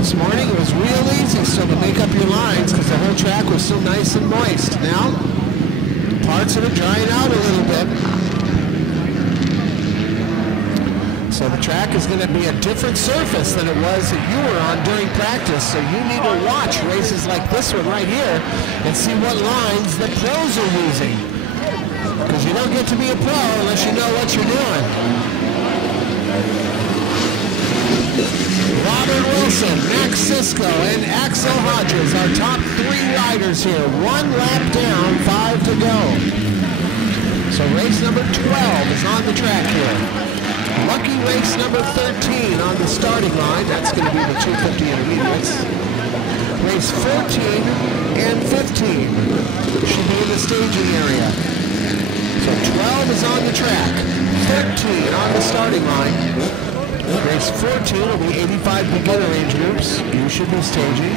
This morning it was real easy still to make up your lines because the whole track was so nice and moist. Now, parts of it drying out a little bit. So the track is going to be a different surface than it was that you were on during practice. So you need to watch races like this one right here and see what lines the pros are using. Because you don't get to be a pro unless you know what you're doing. Robert Wilson, Max Cisco, and Axel Hodges, our top three riders here. 1 lap down, 5 to go. So race number 12 is on the track here. Lucky race number 13 on the starting line. That's going to be the 250 intermediates. Race 14 and 15 should be in the staging area. So 12 is on the track. 13 on the starting line. Race 14 will be 85 beginner age groups. You should be staging.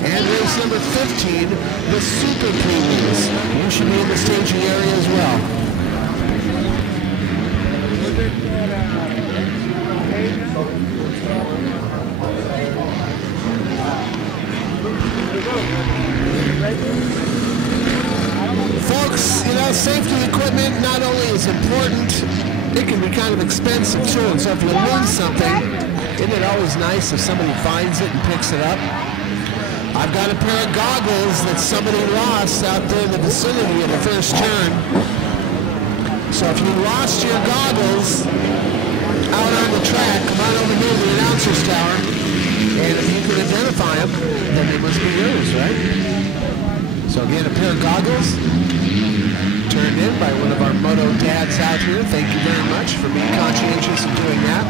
And race number 15, the super previews. You should be in the staging area as well. Folks, you know, safety equipment not only is important, it can be kind of expensive too. And so if you lose something, isn't it always nice if somebody finds it and picks it up? I've got a pair of goggles that somebody lost out there in the vicinity of the first turn. So if you lost your goggles out on the track, come on over here to the announcer's tower, and if you can identify them, then they must be yours, right? So again, a pair of goggles turned in by one of our moto dads out here. Thank you very much for being conscientious in doing that.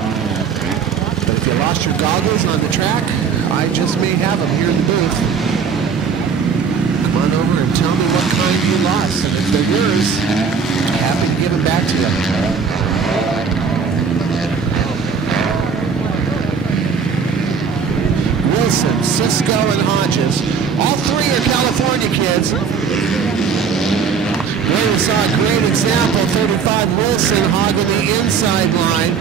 But if you lost your goggles on the track, I just may have them here in the booth. Come on over and tell me what kind you lost, and if they're yours, I'm happy to give them back to you. Wilson, Cisco, and Hodges. All three are California kids. There we saw a great example. 35 Wilson hogging the inside line.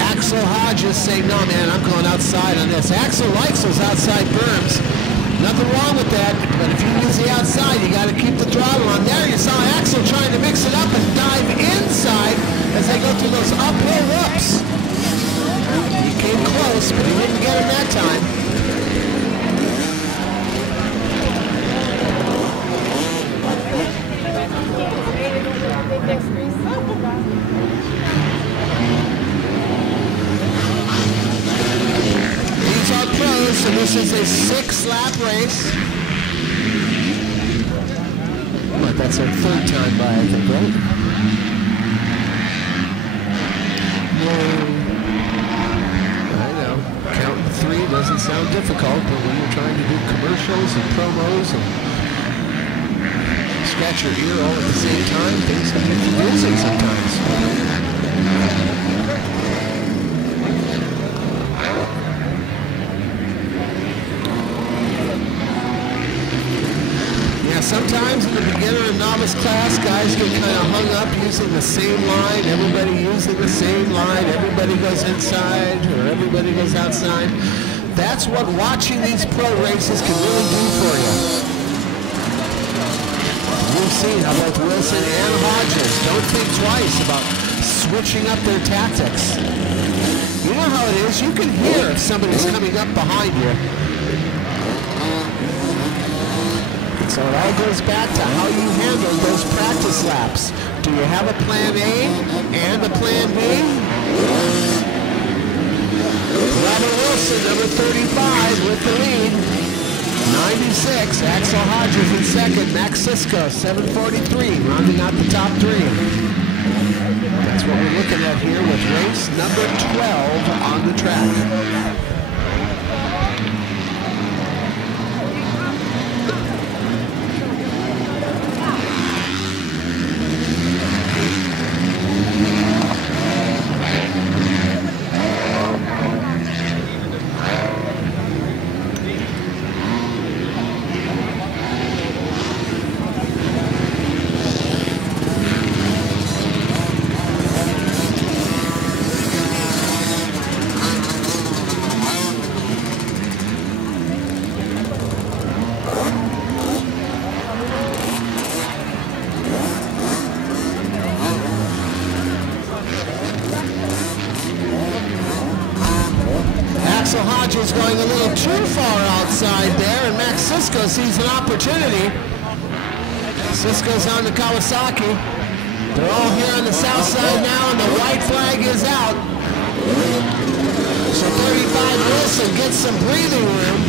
Axel Hodges saying, no man, I'm going outside on this. Axel likes those outside berms. Nothing wrong with that, but if you use the outside, you got to keep the throttle on. There you saw Axel trying to mix it up and dive inside as they go through those uphill whoops. He came close, but he didn't get him that time. These are pros, so this is a 6-lap race. But that's our third time by, I think, right? I know. Counting 3 doesn't sound difficult, but when you're trying to do commercials and promos and scratch your ear all at the same time, things can get confusing sometimes. Yeah, sometimes in the beginner and novice class, guys get kind of hung up using the same line, everybody using the same line, everybody goes inside or everybody goes outside. That's what watching these pro races can really do for you. We've seen how both Wilson and Hodges don't think twice about switching up their tactics. You know how it is, you can hear if somebody's coming up behind you. And so it all goes back to how you handle those practice laps. Do you have a plan A and a plan B? Robert Wilson, number 35, with the lead. 96, Axel Hodges in second, Max Cisco, 743, rounding out the top 3. That's what we're looking at here with race number 12 on the track. Axel Hodges going a little too far outside there, and Max Cisco sees an opportunity. Cisco's on the Kawasaki. They're all here on the south side now, and the white flag is out. So 35 Wilson gets some breathing room.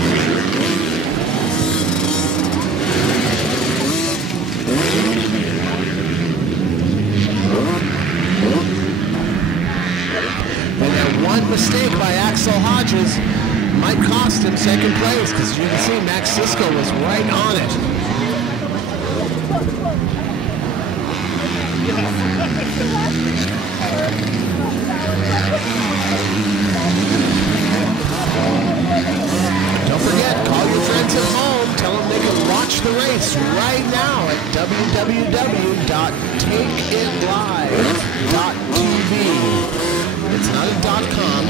And that one mistake by Axel Hodges might cost him second place, because you can see Max Cisco was right on it. Don't forget, call your friends at home. Tell them they can watch the race right now at www.takeitlive.tv. It's not a .com.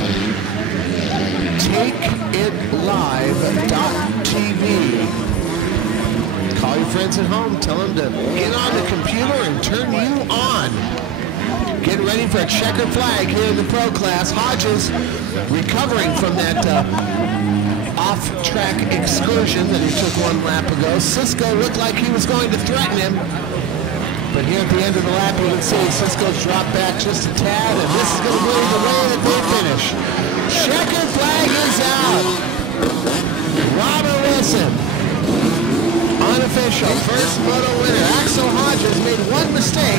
takeitlive.tv. Call your friends at home. Tell them to get on the computer and turn you on. Getting ready for a checkered flag here in the pro class. Hodges recovering from that off-track excursion that he took one lap ago. Cisco looked like he was going to threaten him. But here at the end of the lap, you can see Cisco's dropped back just a tad, and this is going to be the way that they finish. Checkered flag is out. Robert Wilson, unofficial, first moto winner. Axel Hodges made one mistake.